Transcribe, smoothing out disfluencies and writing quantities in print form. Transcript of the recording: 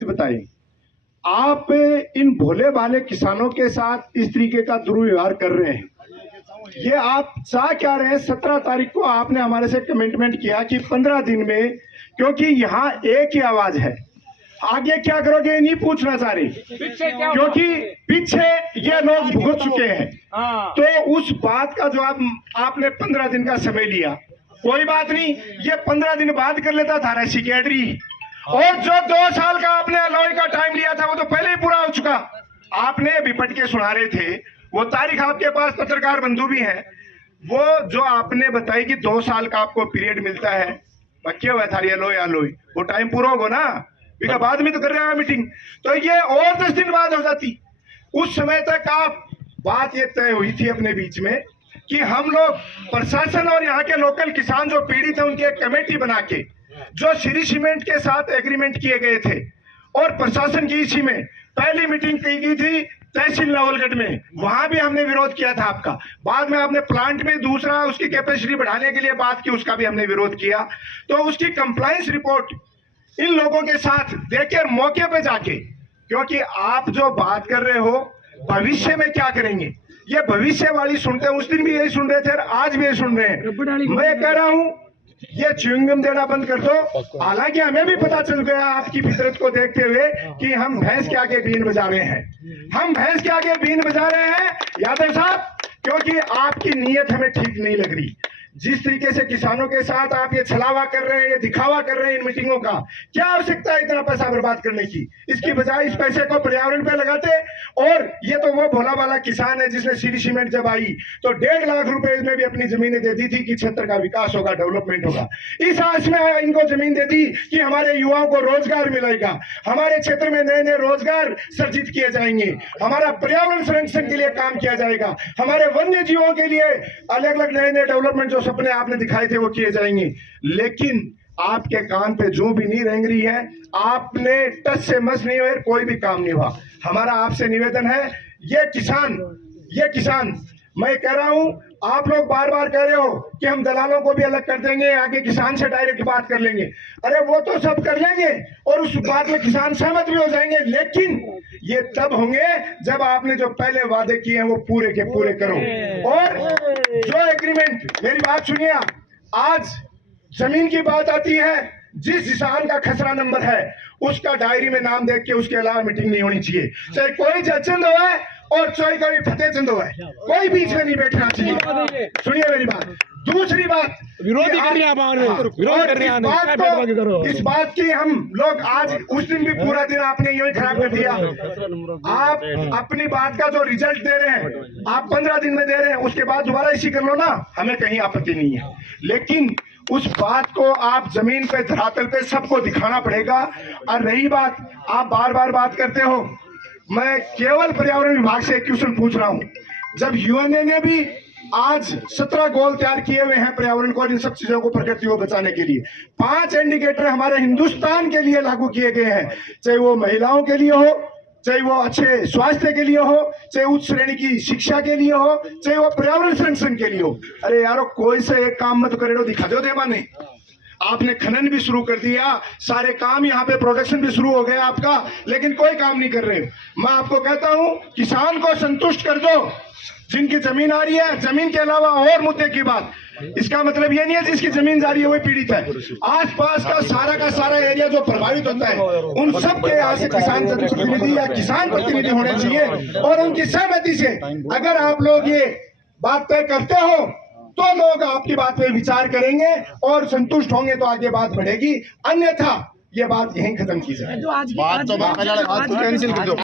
बताइए, आप इन भोले भाले किसानों के साथ इस तरीके का दुर्व्यवहार कर रहे हैं। ये आप चाह क्या रहे हैं? 17 तारीख को आपने हमारे से कमिटमेंट किया कि 15 दिन में, क्योंकि यहाँ एक ही आवाज है, आगे क्या करोगे ये नहीं पूछना चाह रही, क्योंकि पीछे ये लोग भुगत चुके हैं। तो उस बात का जवाब आपने 15 दिन का समय लिया। कोई बात नहीं, ये 15 दिन बाद कर लेता था सेक्रेटरी। और जो 2 साल का आपने अलॉय का टाइम लिया था वो तो पहले ही पूरा हो चुका। आपने विपट के सुना रहे थे, वो तारीख आपके पास पत्रकार बंधु भी है, वो जो आपने बताई कि 2 साल का आपको पीरियड मिलता है, क्या हुआ था अलॉय, वो टाइम पूरा होगा ना, बिका बाद में तो कर रहे हैं मीटिंग, तो ये और 10 दिन बाद हो जाती। उस समय तक आप बात ये तय हुई थी अपने बीच में कि हम लोग प्रशासन और यहाँ के लोकल किसान जो पीड़ित है उनकी एक कमेटी बना के, जो श्री सीमेंट के साथ एग्रीमेंट किए गए थे और प्रशासन की इसी में पहली मीटिंग की गई थी तहसील नवलगढ़ में, वहां भी हमने विरोध किया था आपका। बाद में आपने प्लांट में दूसरा उसकी कैपेसिटी बढ़ाने के लिए बात की, उसका भी हमने विरोध किया। तो उसकी कंप्लायंस रिपोर्ट इन लोगों के साथ देकर मौके पे जाके, क्योंकि आप जो बात कर रहे हो भविष्य में क्या करेंगे, ये भविष्यवाणी सुनते हैं। उस दिन भी यही सुन रहे थे और आज भी यही सुन रहे हैं। मैं कह रहा हूं ये च्युइंगम देना बंद कर दो। हालांकि हमें भी पता चल गया आपकी फितरत को देखते हुए कि हम भैंस के आगे बीन बजा रहे हैं, हम भैंस के आगे बीन बजा रहे हैं यादव साहब, क्योंकि आपकी नीयत हमें ठीक नहीं लग रही। जिस तरीके से किसानों के साथ आप ये छलावा कर रहे हैं, ये दिखावा कर रहे हैं इन मीटिंगों का, क्या आवश्यकता है इतना पैसा बर्बाद करने की? इसकी बजाय इस पैसे को पर्यावरण पे लगाते। और ये तो वो भोला वाला किसान है जिसने श्री सीमेंट जब आई तो 1.5 लाख रुपए इसमें भी अपनी जमीनें दे दी थी कि क्षेत्र का विकास होगा, डेवलपमेंट होगा। इस आस में इनको जमीन दे दी कि हमारे युवाओं को रोजगार मिलेगा, हमारे क्षेत्र में नए नए रोजगार सर्जित किए जाएंगे, हमारा पर्यावरण संरक्षण के लिए काम किया जाएगा, हमारे वन्य जीवों के लिए अलग अलग नए नए डेवलपमेंट जो सपने आपने दिखाए थे वो किए जाएंगे। लेकिन आपके कान पे जो भी नहीं रेंग रही है, आपने टच से मस नहीं हुए, कोई भी काम नहीं हुआ। हमारा आपसे निवेदन है, ये किसान मैं कह रहा हूं, आप लोग बार बार कह रहे हो कि हम दलालों को भी अलग कर देंगे, आगे किसान से डायरेक्ट बात कर लेंगे। अरे वो तो सब कर लेंगे और उस बात में किसान सहमत भी हो जाएंगे, लेकिन ये तब होंगे जब आपने जो पहले वादे किए हैं वो पूरे के पूरे करो। और जो एग्रीमेंट, मेरी बात सुनिए, आज जमीन की बात आती है, जिस किसान का खसरा नंबर है उसका डायरी में नाम देख के उसके अलावा मीटिंग नहीं होनी चाहिए, चाहे कोई जचंद हो है और चाहे कोई फतेह चंद हो है, कोई बीच में नहीं बैठना चाहिए। सुनिए मेरी बात। दूसरी बात, विरोधी कर रहे हैं इस बात की हम लोग आज, उस दिन भी पूरा दिन आपने यही खराब कर दिया। आप अपनी बात का जो रिजल्ट दे रहे हैं आप 15 दिन में दे रहे हैं, उसके बाद दोबारा इसी कर लो ना, हमें कहीं आपत्ति नहीं है। लेकिन उस बात को आप जमीन पे धरातल पे सबको दिखाना पड़ेगा। और रही बात, आप बार बार बात करते हो, मैं केवल पर्यावरण विभाग से एक क्वेश्चन पूछ रहा हूं। जब यूएनए ने भी आज 17 गोल तैयार किए हुए हैं पर्यावरण को और इन सब चीजों को, प्रकृति को बचाने के लिए, 5 इंडिकेटर हमारे हिंदुस्तान के लिए लागू किए गए हैं, चाहे वो महिलाओं के लिए हो, चाहे वो अच्छे स्वास्थ्य के लिए हो, चाहे उच्च श्रेणी की शिक्षा के लिए हो, चाहे वो पर्यावरण संरक्षण के लिए हो। अरे यारो, कोई से एक काम मत करेडो दिखा दो देवा ने। आपने खनन भी शुरू कर दिया, सारे काम यहाँ पे प्रोडक्शन भी शुरू हो गया आपका, लेकिन कोई काम नहीं कर रहे। मैं आपको कहता हूँ किसान को संतुष्ट कर दो, जिनकी जमीन आ रही है, जमीन के अलावा और मुद्दे की बात। इसका मतलब ये नहीं है जिसकी जमीन जा रही है वही पीड़ित है। आसपास का सारा एरिया जो प्रभावित होता है, उन सब के यहाँ से किसान प्रतिनिधि या किसान प्रतिनिधि होने चाहिए। और उनकी सहमति से अगर आप लोग ये बात तय करते हो तो लोग आपकी बात पे विचार करेंगे और संतुष्ट होंगे तो आगे बात बढ़ेगी, अन्यथा ये बात यहीं खत्म की जाए। बात तो कैंसिल कर दो।